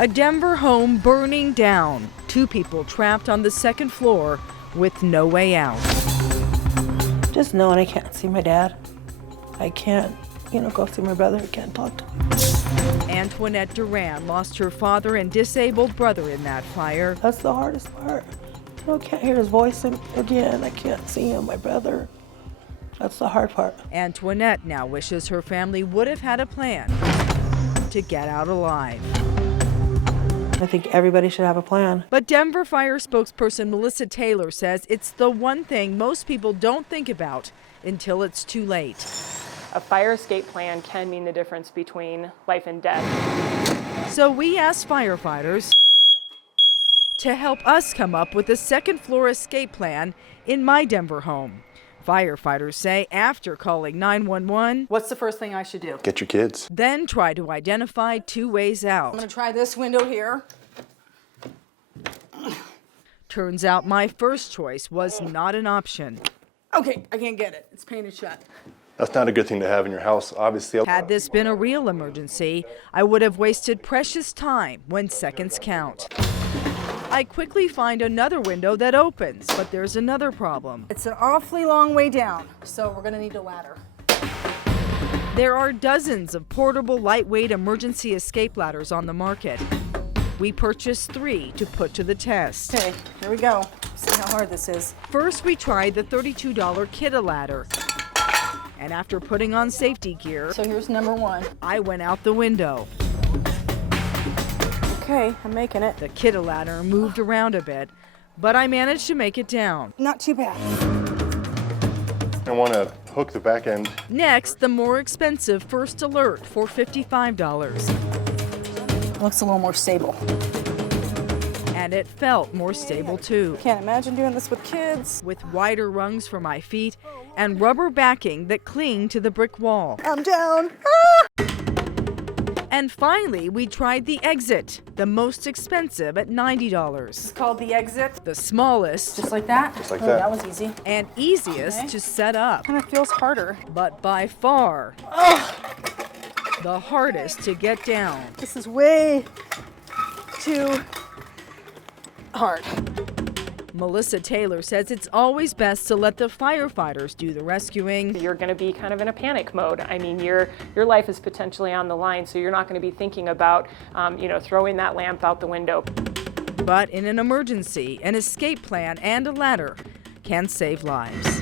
A Denver home burning down. 2 people trapped on the second floor with no way out. Just knowing I can't see my dad. I can't, go see my brother. I can't talk to him. Antoinette Duran lost her father and disabled brother in that fire. That's the hardest part. I can't hear his voice again. I can't see him, my brother. That's the hard part. Antoinette now wishes her family would have had a plan to get out alive. I think everybody should have a plan. But Denver Fire spokesperson Melissa Taylor says it's the one thing most people don't think about until it's too late. A fire escape plan can mean the difference between life and death. So we asked firefighters to help us come up with a second floor escape plan in my Denver home. Firefighters say after calling 911, what's the first thing I should do? Get your kids. Then try to identify 2 ways out. I'm gonna try this window here. Turns out my first choice was not an option. Okay, I can't get it. It's painted shut. That's not a good thing to have in your house, obviously. Had this been a real emergency, I would have wasted precious time when seconds count. I quickly find another window that opens, but there's another problem. It's an awfully long way down, so we're gonna need a ladder. There are dozens of portable, lightweight emergency escape ladders on the market. We purchased 3 to put to the test. Okay, here we go. See how hard this is. First, we tried the $32 Kidda ladder. And after putting on safety gear, So here's number 1. I went out the window. Okay, I'm making it. The Kidda ladder moved around a bit, but I managed to make it down. Not too bad. I want to hook the back end. Next, the more expensive First Alert for $55. Looks a little more stable. And it felt more stable too. Can't imagine doing this with kids. With wider rungs for my feet and rubber backing that cling to the brick wall. I'm down. And finally, we tried the Exit, the most expensive at $90. It's called the Exit. The smallest Just like that? Just like Oh, that. that was easy. and easiest Okay. to set up, Kind of feels harder. but by far the hardest to get down. This is way too hard. Melissa Taylor says it's always best to let the firefighters do the rescuing. You're going to be kind of in a panic mode. I mean, your life is potentially on the line, so you're not going to be thinking about, throwing that lamp out the window. But in an emergency, an escape plan and a ladder can save lives.